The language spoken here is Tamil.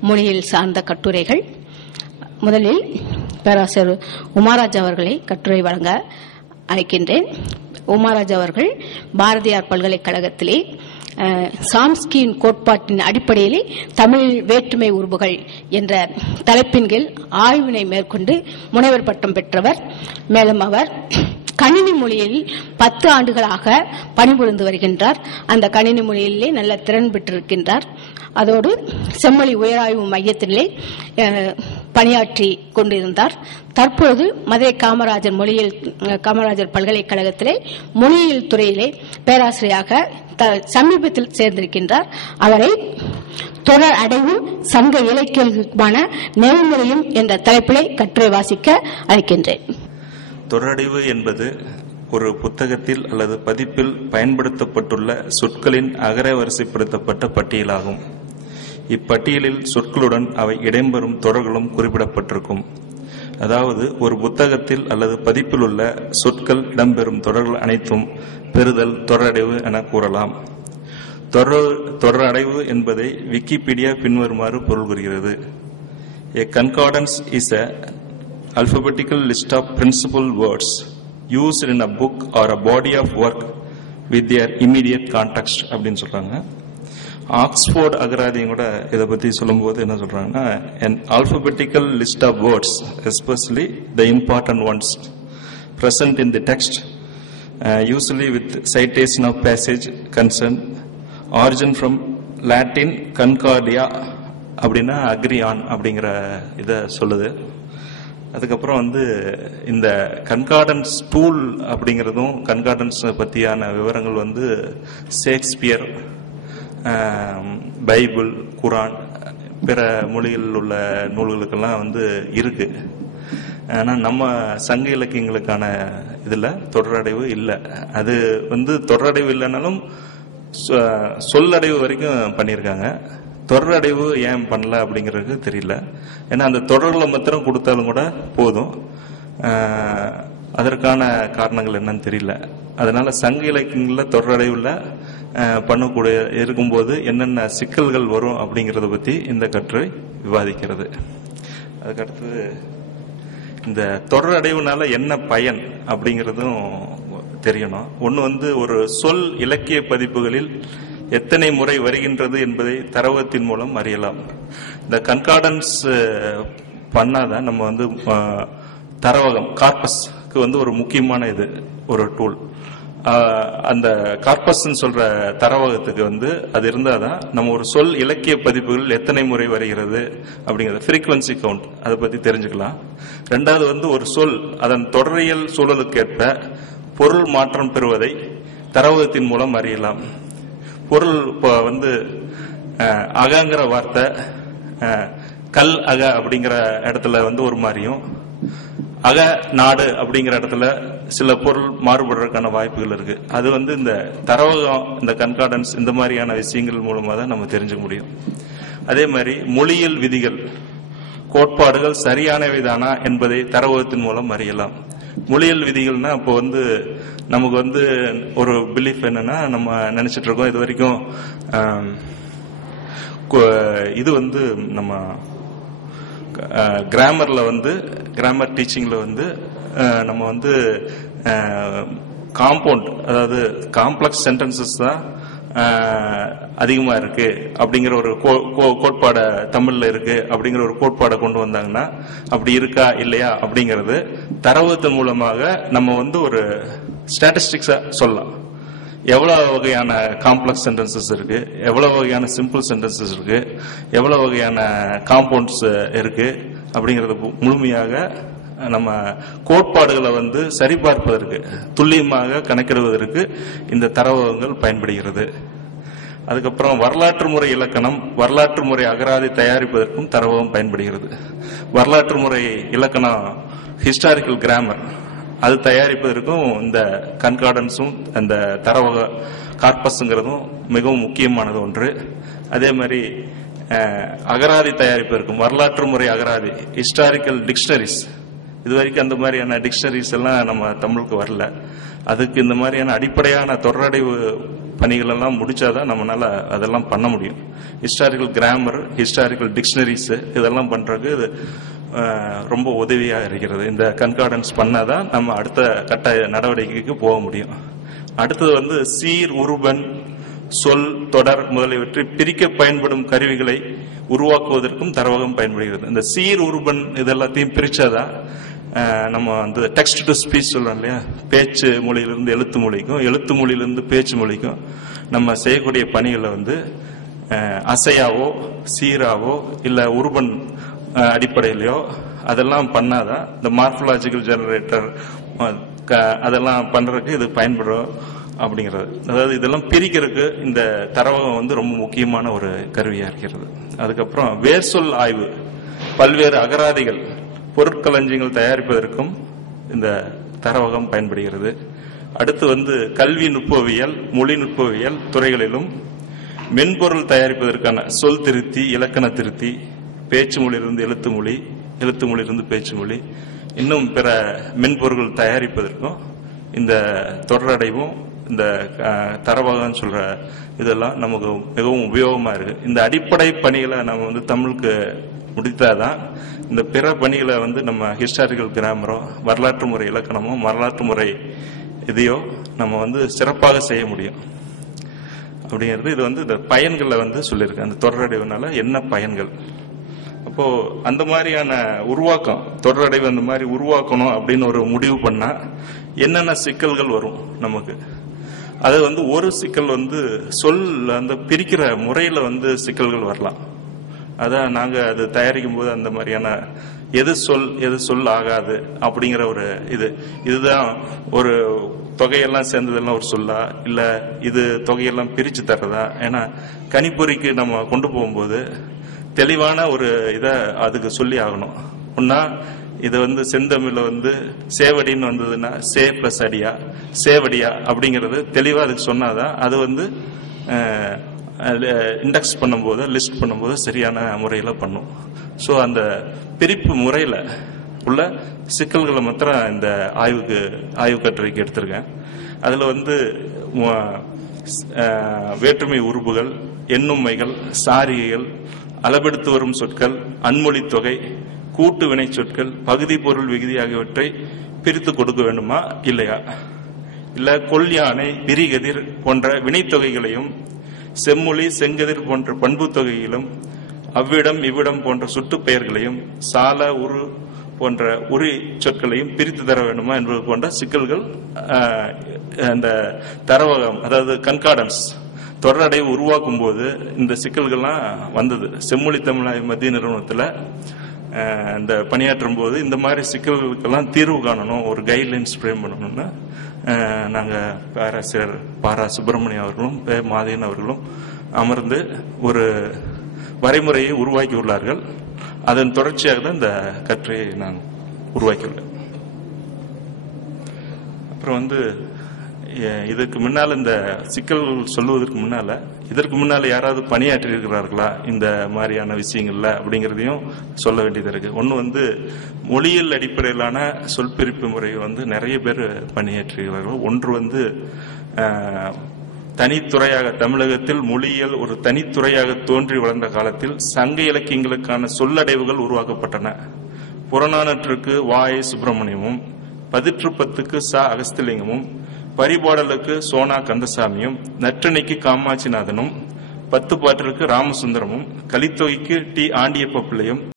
மொழியில் சார்ந்த கட்டுரைகள். முதலில் பேராசிரியர் உமாராஜ் அவர்களை கட்டுரை வழங்க அழைக்கின்றேன். உமாராஜ் அவர்கள் பாரதியார் பல்கலைக்கழகத்திலே சாம்ஸ்கியின் கோட்பாட்டின் அடிப்படையிலே தமிழ் வேற்றுமை உருவுகள் என்ற தலைப்பின் கீழ் ஆய்வினை மேற்கொண்டு முனைவர் பட்டம் பெற்றவர். மேலும் அவர் கணினி மொழியில் பத்து ஆண்டுகளாக பணிபுரிந்து வருகின்றார். அந்த கணினி மொழியிலே நல்ல திறன் பெற்றிருக்கின்றார். அதோடு செம்மொழி உயராய்வு மையத்திலே பணியாற்றி கொண்டிருந்தார். தற்பொழுது மதுரை காமராஜர் மொழியியல் காமராஜர் பல்கலைக்கழகத்திலே மொழியியல் துறையிலே பேராசிரியராக த- சமீபத்தில் சேர்ந்திருக்கின்றார். அவரை தொடர் அடைவும் சங்க இலக்கியமான நெறிமுறையும் என்ற தலைப்பிலே கட்டுரை வாசிக்க அழைக்கின்றேன். தொடரடைவு என்பது ஒரு புத்தகத்தில் அல்லது பதிப்பில் பயன்படுத்தப்பட்டுள்ள சொற்களின் அகர வரிசைப்படுத்தப்பட்ட பட்டியலாகும். இப்பட்டியலில் சொற்களுடன் அவை இடம்பெறும் தொடர்களும் குறிப்பிடப்பட்டிருக்கும். அதாவது ஒரு புத்தகத்தில் அல்லது பதிப்பில் உள்ள சொற்கள் இடம்பெறும் தொடர்கள் அனைத்தும் பெறுதல் தொடரடைவு என கூறலாம். தொடரடைவு என்பதை விக்கிபீடியா பின்வருமாறு பொருள் கூறுகிறது a concordance is a alphabetical list of principal words used in a book or a body of work with their immediate context அப்படின்னு சொல்கிறாங்க ஆக்ஸ்போர்ட் அகராதியும் கூட இதை பற்றி சொல்லும்போது என்ன சொல்கிறாங்கன்னா an alphabetical list of words especially the important ones present in the text usually with citation of passage concern origin from Latin concordia அப்படின்னா அக்ரி ஆன் அப்படிங்கிற இதை சொல்லுது அதுக்கப்புறம் வந்து இந்த கன்கார்டன்ஸ் டூல் அப்படிங்கிறதும் கன்கார்டன்ஸ் பற்றியான விவரங்கள் வந்து ஷேக்ஸ்பியர் பைபிள் குரான் பிற மொழிகளில் உள்ள நூல்களுக்கெல்லாம் வந்து இருக்கு. ஆனால் நம்ம சங்க இலக்கியங்களுக்கான இதில் தொடரடைவு இல்லை. அது வந்து தொடரடைவு இல்லைனாலும் சொ- சொல்லடைவு வரைக்கும் பண்ணியிருக்காங்க. தொடரடைவு ஏன் பண்ணல அப்படிங்கிறது தெரியல. ஏன்னா அந்த தொடரில் மாத்திரம் கொடுத்தாலும் கூட போதும். அதற்கான காரணங்கள் என்னன்னு தெரியல. அதனால சங்க இலக்கியங்களில் தொடரடைவில் பண்ணக்கூடிய இருக்கும்போது என்னென்ன சிக்கல்கள் வரும் அப்படிங்கிறத பத்தி இந்த கட்டுரை விவாதிக்கிறது. அதுக்கடுத்தது இந்த தொடரடைவுனால என்ன பயன் அப்படிங்கிறதும் தெரியணும். ஒன்று வந்து ஒரு சொல் இலக்கிய பதிப்புகளில் எத்தனை முறை வருகின்றது என்பதை தரவத்தின் மூலம் அறியலாம். இந்த கன்கார்டன்ஸ் பண்ணாதான் நம்ம வந்து தரவகம் கார்பஸ்க்கு வந்து ஒரு முக்கியமான இது ஒரு டூல் அந்த கார்பஸ் சொல்ற தரவகத்துக்கு வந்து அது இருந்தாதான் நம்ம ஒரு சொல் இலக்கிய பதிப்புகள் எத்தனை முறை வருகிறது அப்படிங்கிறது ஃப்ரீக்வன்சி கவுண்ட் அதை பத்தி தெரிஞ்சுக்கலாம். ரெண்டாவது வந்து ஒரு சொல் அதன் தொடரியல் சூழலுக்கேற்ப பொருள் மாற்றம் பெறுவதை தரவகத்தின் மூலம் அறியலாம். பொருள் இப்போ வந்து அகங்கிற வார்த்தை கல் அக அப்படிங்கிற இடத்துல வந்து ஒரு மாதிரியும் அக நாடு அப்படிங்கிற இடத்துல சில பொருள் மாறுபடுறதுக்கான வாய்ப்புகள் இருக்கு. அது வந்து இந்த தரவகம் இந்த கன்கார்டன்ஸ் இந்த மாதிரியான விஷயங்கள் மூலமாக தான் நம்ம தெரிஞ்சுக்க முடியும். அதே மாதிரி மொழியியல் விதிகள் கோட்பாடுகள் சரியானவைதானா என்பதை தரவகத்தின் மூலம் அறியலாம். மொழியியல் விதிகள்னா இப்போ வந்து நமக்கு வந்து ஒரு பிலீஃப் என்னன்னா நம்ம நினைச்சிட்டு இருக்கோம் இது வரைக்கும் இது வந்து நம்ம கிராமர்ல வந்து கிராமர் டீச்சிங்ல வந்து நம்ம வந்து காம்பவுண்ட் அதாவது காம்ப்ளெக்ஸ் சென்டென்சஸ் தான் அதிகமாக இருக்குது இருக்கு அப்படிங்கிற ஒரு கோ- கோ- கோட்பாடை தமிழ்ல இருக்கு அப்படிங்கிற ஒரு கோட்பாடை கொண்டு வந்தாங்கன்னா அப்படி இருக்கா இல்லையா அப்படிங்கிறது தரவத்தின் மூலமாக நம்ம வந்து ஒரு ஸ்டாட்டிஸ்டிக்ஸை சொல்லலாம். எவ்வளோ வகையான காம்ப்ளெக்ஸ் சென்டென்சஸ் இருக்கு எவ்வளோ வகையான சிம்பிள் சென்டென்சஸ் இருக்கு எவ்வளோ வகையான காம்பவுண்ட்ஸ் இருக்கு அப்படிங்கிறது முழுமையாக நம்ம கோட்பாடுகளை வந்து சரிபார்ப்பதற்கு துல்லியமாக கணக்கிடுவதற்கு இந்த தரவகங்கள் பயன்படுகிறது. அதுக்கப்புறம் வரலாற்று முறை இலக்கணம் வரலாற்று முறை அகராதி தயாரிப்பதற்கும் தரவகம் பயன்படுகிறது. வரலாற்று முறை இலக்கணம் ஹிஸ்டாரிக்கல் கிராமர் அது தயாரிப்பதற்கும் இந்த கன்கார்டன்ஸும் அந்த தரவக கார்பஸுங்கிறதும் மிகவும் முக்கியமானது ஒன்று. அதே மாதிரி அகராதி தயாரிப்பதற்கும் வரலாற்று முறை அகராதி ஹிஸ்டாரிக்கல் டிக்ஷனரிஸ் இது வரைக்கும் அந்த மாதிரியான டிக்ஷனரிஸ் எல்லாம் நம்ம தமிழுக்கு வரல. அதுக்கு இந்த மாதிரியான அடிப்படையான தொடரடைவு பணிகள் எல்லாம் முடிச்சாதான் நம்மளால அதெல்லாம் பண்ண முடியும். ஹிஸ்டாரிக்கல் கிராமர் ஹிஸ்டாரிக்கல் டிக்ஷனரிஸ் இதெல்லாம் பண்றதுக்கு இது ரொம்ப உதவியாக இருக்கிறது. இந்த கன்கார்டன்ஸ் பண்ணாதான் நம்ம அடுத்த கட்ட நடவடிக்கைக்கு போக முடியும். அடுத்தது வந்து சீர் உருபன் சொல் தொடர் முதலியவற்றை பிரிக்க பயன்படும் கருவிகளை உருவாக்குவதற்கும் தரவகம் பயன்படுகிறது. இந்த சீர் உருபன் இதெல்லாத்தையும் பிரிச்சாதான் நம்ம வந்து டெக்ஸ்ட் டு ஸ்பீச் சொல்றோம் இல்லையா? பேச்சு மொழியிலிருந்து எழுத்து மொழிக்கும் எழுத்து மொழியிலிருந்து பேச்சு மொழிக்கும் நம்ம செய்யக்கூடிய பணிகளை வந்து அசையாவோ சீராவோ இல்லை உருபன் அடிப்படையிலையோ அதெல்லாம் பண்ணாதான் இந்த மார்பலாஜிக்கல் ஜெனரேட்டர் அதெல்லாம் பண்றதுக்கு இது பயன்படும் அப்படிங்கிறது. அதாவது இதெல்லாம் பிரிக்கிறதுக்கு இந்த தரவகம் வந்து ரொம்ப முக்கியமான ஒரு கருவியா இருக்கிறது. அதுக்கப்புறம் வேர்சொல் ஆய்வு. பல்வேறு அகராதிகள். பொருட்களஞ்சியங்கள் தயாரிப்பதற்கும் இந்த தரவகம் பயன்படுகிறது. அடுத்து வந்து கல்வி நுட்பவியல் மொழி நுட்பவியல் துறைகளிலும் மென்பொருள் தயாரிப்பதற்கான சொல் திருத்தி இலக்கண திருத்தி பேச்சு மொழியிலிருந்து எழுத்து மொழி எழுத்து மொழியிலிருந்து பேச்சு மொழி இன்னும் பிற மென்பொருள் தயாரிப்பதற்கும் இந்த தொடரடைவும் இந்த அஹ், தரவகம் சொல்ற இதெல்லாம் நமக்கு மிகவும் உபயோகமா இருக்கு. இந்த அடிப்படை பணிகளை நம்ம வந்து தமிழுக்கு முடித்தாதான் இந்த பிற பணிகளை வந்து நம்ம ஹிஸ்டாரிக்கல் கிராமரோ வரலாற்று முறை இலக்கணமோ வரலாற்று முறை இதையோ நம்ம வந்து சிறப்பாக செய்ய முடியும். அப்படிங்கிறது இது வந்து இந்த பயன்களை வந்து சொல்லியிருக்கு. அந்த தொடரடைவுனால என்ன பயன்கள்? அப்போ அந்த மாதிரியான உருவாக்கம் தொடரடைவு அந்த மாதிரி உருவாக்கணும் அப்படின்னு ஒரு முடிவு பண்ணா என்னென்ன சிக்கல்கள் வரும் நமக்கு? அது வந்து ஒரு சிக்கல் வந்து சொல் அந்த பிரிக்கிற முறையில வந்து சிக்கல்கள் வரலாம். அதான் நாங்க அது தயாரிக்கும் போது அந்த மாதிரியான எது சொல் எது சொல் ஆகாது அப்படிங்கிற ஒரு இது. இதுதான் ஒரு தொகையெல்லாம் சேர்ந்ததெல்லாம் ஒரு சொல்லா இல்ல இது தொகையெல்லாம் பிரிச்சு தர்றதா? ஏன்னா கணிப்பொறிக்கு நம்ம கொண்டு போகும்போது தெளிவான ஒரு இதை அதுக்கு சொல்லி ஆகணும். ஒன்னா இது வந்து செந்தமிழ்ல வந்து சேவடின்னு வந்ததுன்னா சே பிளஸ் அடியா சேவடியா அப்படிங்கறது தெளிவா அதுக்கு சொன்னாதான் அது வந்து இண்டெக்ஸ் பண்ணும்போது லிஸ்ட் பண்ணும்போது சரியான முறையில் பண்ணும். ஸோ அந்த பிரிப்பு முறையில் உள்ள சிக்கல்களை மாத்திரம் இந்த ஆய்வுக்கு ஆய்வு கட்டுரைக்கு எடுத்திருக்கேன். அதில் வந்து வேற்றுமை உறுப்புகள் எண்ணுமைகள் சாரிகைகள் அளபெடுத்து வரும் சொற்கள் அன்மொழி தொகை கூட்டு வினை சொற்கள் பகுதி பொருள் விகுதி ஆகியவற்றை பிரித்து கொடுக்க வேண்டுமா இல்லையா? இல்ல கொல்யானை விரிகதிர் போன்ற வினைத்தொகைகளையும் செம்மொழி செங்கதிர் போன்ற பண்பு தொகையிலும் அவ்விடம் இவ்விடம் போன்ற சுட்டுப் பெயர்களையும் சால உரு போன்ற உரி சொற்களையும் பிரித்து தர வேண்டுமா என்பது போன்ற சிக்கல்கள் அந்த தரவகம் அதாவது கன்கார்டன்ஸ் தொடரடை உருவாக்கும் போது இந்த சிக்கல்கள்லாம் வந்தது. செம்மொழி தமிழாய் மத்திய நிறுவனத்தில் இந்த பணியாற்றும் போது இந்த மாதிரி சிக்கல்களுக்கெல்லாம் தீர்வு காணணும் ஒரு கைட்லைன்ஸ் ஃப்ரேம் பண்ணணும்னு நாங்கள் பேராசிரியர் பாரா சுப்பிரமணியம் அவர்களும் பே மாதேன் அவர்களும் அமர்ந்து ஒரு வரைமுறையை உருவாக்கி உள்ளார்கள் அதன் தொடர்ச்சியாக தான் இந்த கற்றையை நான் உருவாக்கியுள்ளேன். அப்புறம் வந்து இதுக்கு முன்னால் இந்த சிக்கல் சொல்லுவதற்கு முன்னால் இதற்கு முன்னால யாராவது பணியாற்றி இருக்கிறார்களா இந்த மாதிரியான விஷயங்கள்ல அப்படிங்கிறதையும் சொல்ல வேண்டியது இருக்கு. ஒன்று வந்து மொழியியல் அடிப்படையிலான சொல்பிரிப்பு முறையை வந்து நிறைய பேர் பணியாற்றுகிறார்கள் ஒன்று வந்து தனித்துறையாக தமிழகத்தில் மொழியியல் ஒரு தனித்துறையாக தோன்றி வளர்ந்த காலத்தில் சங்க இலக்கியங்களுக்கான சொல்லடைவுகள் உருவாக்கப்பட்டன. புறநானற்றுக்கு வாய் சுப்பிரமணியமும் பதிற்றுப்பத்துக்கு ச அகஸ்தலிங்கமும் பரிபாடலுக்கு சோனா கந்தசாமியும் நற்றிணைக்கு காமாட்சிநாதனும் பத்து பாட்டிற்கு ராமசுந்தரமும் கலித்தொகைக்கு டி ஆண்டியப்ப பிள்ளையும்